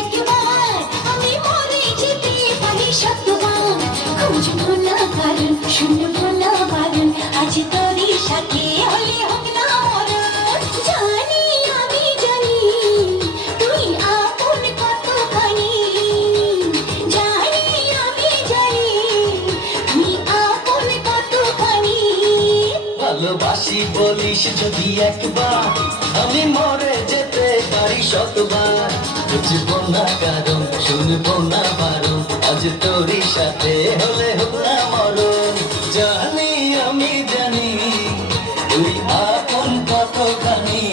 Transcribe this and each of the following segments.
একবার আমি মরে যেতে পারি শতবার, খুঁজবো না কারণ, শুনবো না বারণ, আজ তোরই সাথে হলে হোক না মরণ। জানি আমি জানি তুই আপন কতখানি, জানি আমি জানি তুই আপন কতখানি। ভালোবাসি বলিস যদি একবার আমি মরে যেতে পারি শতবার, বুঝবো না কারণ, শুনবো না বারণ, আজ তোরই সাথে হলে হোক না মরণ। জানি আমি জানি তুই আপন কতখানি,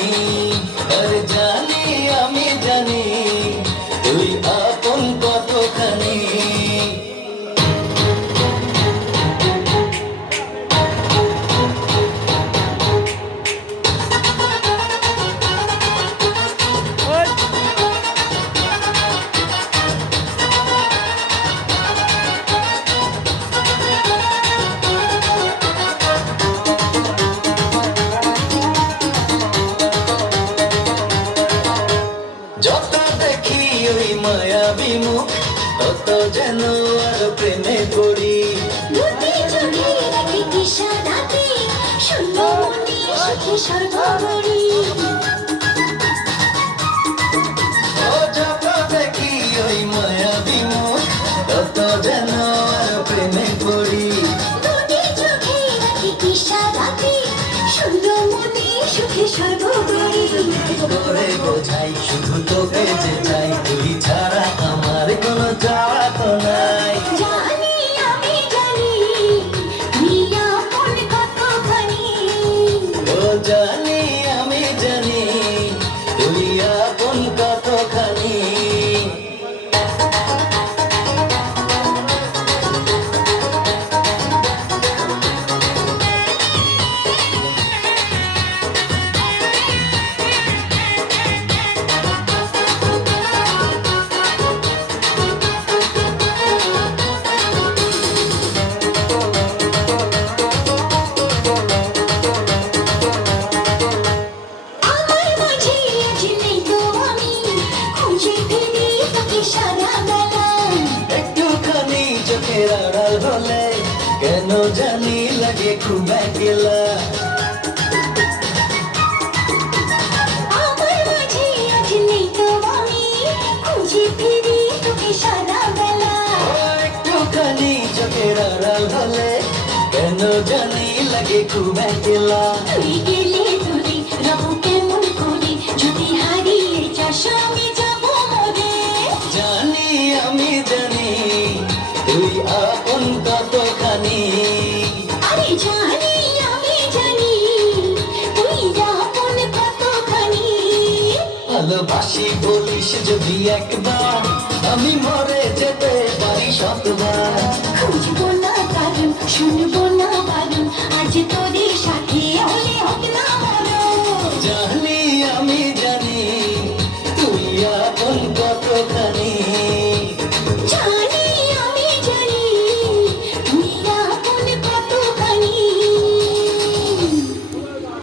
আরে জানি আমি জানি তুই আপন কতখানি। যত দেখি ওই মায়াবী মুখ, তত যেন আর প্রেমে পড়ি। দুটি চোখে রাখি দিশারাতে, শূন্য মনে সুখে সর্বগরি। ও যত দেখি ওই মায়াবী মুখ, তত যেন আর প্রেমে পড়ি। দুটি চোখে রাখি দিশারাতে, শূন্য মনে সুখে সর্বগরি। করে বোঝাই শুধু তোকে যে চাই, তুই ছাড়া আমার কোনো যাওয়া তো নাই। জানি আমি জানি তুই আপন কতখানি, ও জানি আমি জানি তুই আপন কতখানি। আমার মাঝে আজ নেই তো আমি, খুঁজে ফিরি তোকে সারা বেলা। একটুখানি চোখের আড়াল হলে কেন জানি লাগে খুব একলা। আমার মাঝে আজ নেই তো আমি, খুঁজে ফিরি তোকে সারা বেলা। ও একটুখানি চোখের আড়াল হলে কেন জানি লাগে খুব একলা। তুই গেলে দূরে রব কেমন করে, যদি হারিয়ে যাস আমি যাব মরে। জানি আমি জানি তুই আপন কতখানি, আরে জানি আমি জানি তুই আপন কতখানি। ভালোবাসি বলিস যদি একবার আমি মরে যেতে পারি শতবার, খুঁজবো না কারণ, শুনবো না বারণ, আজ তোদের সাথে হলে হোক না